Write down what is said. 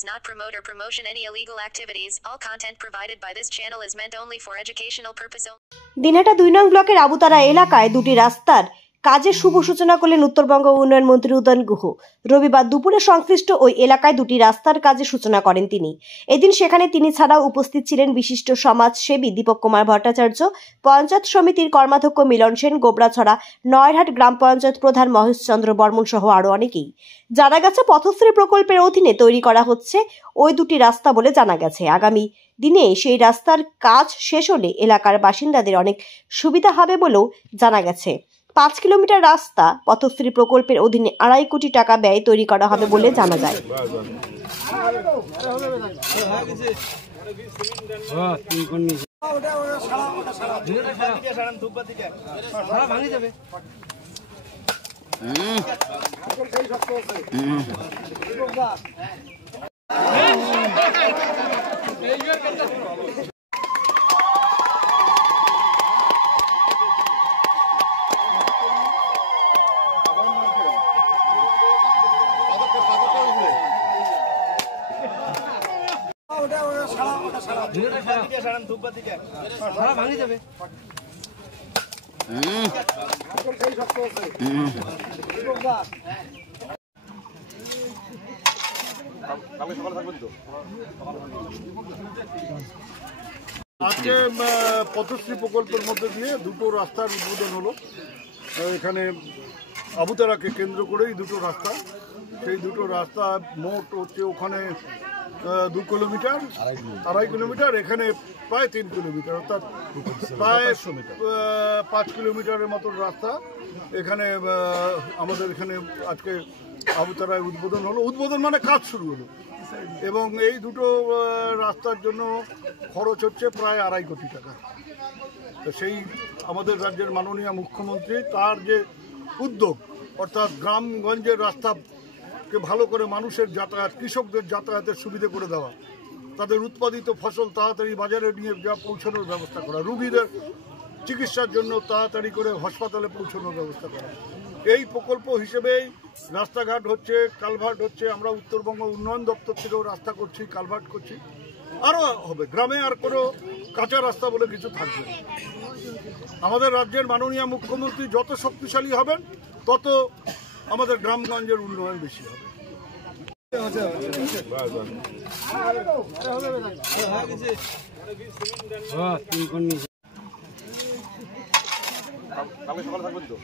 does not promote or promotion any illegal activities. All content provided by this channel is meant only for educational purpose only. Dinhata 2 নং ব্লকের আবুতারা এলাকায় দুটি রাস্তার কাজের শুভ সূচনা করলেন উত্তরবঙ্গ উন্নয়ন মন্ত্রী উদয়ন গুহ। রবিবার দুপুরে সংশ্লিষ্ট ওই এলাকায় দুটি রাস্তার কাজের সূচনা করেন তিনি। এদিন সেখানে তিনি ছাড়াও উপস্থিত ছিলেন বিশিষ্ট সমাজসেবী দীপক কুমার ভট্টাচার্য, পঞ্চায়েত সমিতির কর্মাধ্যক্ষ মিলন সেন, গোবরাছড়া নয়রহাট গ্রাম পঞ্চায়েত প্রধান মহেশ চন্দ্র বর্মন সহ আরও অনেকেই। জানা গেছে পথশ্রী প্রকল্পের অধীনে তৈরি করা হচ্ছে ওই দুটি রাস্তা বলে জানা গেছে। আগামী দিনে সেই রাস্তার কাজ শেষ হলে এলাকার বাসিন্দাদের অনেক সুবিধা হবে বলেও জানা গেছে। 5 কিলোমিটার রাস্তা পথশ্রী প্রকল্পের অধীনে 2.5 কোটি টাকা ব্যয়ে তৈরি করা হবে বলে জানা যায়। আজকে পথশ্রী প্রকল্পের মধ্যে দিয়ে দুটো রাস্তার উদ্বোধন হলো। এখানে আবুতারাকে কেন্দ্র করেই দুটো রাস্তা, সেই দুটো রাস্তা মোট হচ্ছে ওখানে 2 কিলোমিটার, 2.5 কিলোমিটার, এখানে প্রায় 3 কিলোমিটার, অর্থাৎ প্রায় 5 কিলোমিটারের মতন রাস্তা এখানে আমাদের এখানে আজকে আবুতারায় উদ্বোধন হলো। উদ্বোধন মানে কাজ শুরু হলো এবং এই দুটো রাস্তার জন্য খরচ হচ্ছে প্রায় 2.5 কোটি টাকা। তো সেই আমাদের রাজ্যের মাননীয় মুখ্যমন্ত্রী তার যে উদ্যোগ, অর্থাৎ গ্রামগঞ্জের রাস্তাকে ভালো করে মানুষের যাতায়াত, কৃষকদের যাতায়াতের সুবিধে করে দেওয়া, তাদের উৎপাদিত ফসল তাড়াতাড়ি বাজারে নিয়ে যা পৌঁছানোর ব্যবস্থা করা, রোগীদের চিকিৎসার জন্য তাড়াতাড়ি করে হাসপাতালে পৌঁছানোর ব্যবস্থা করা, এই প্রকল্প হিসেবেই রাস্তাঘাট হচ্ছে, কালভার্ট হচ্ছে। আমরা উত্তরবঙ্গ উন্নয়ন দপ্তর থেকেও রাস্তা করছি, কালভার্ট করছি, আরও হবে। গ্রামে আর কোনো কাঁচা রাস্তা বলে কিছু থাকবে না। আমাদের রাজ্যের মাননীয় মুখ্যমন্ত্রী যত শক্তিশালী হবেন তত আমাদের গ্রামগঞ্জের উন্নয়ন বেশি হবে। কালকে সকালে থাকবেন তো?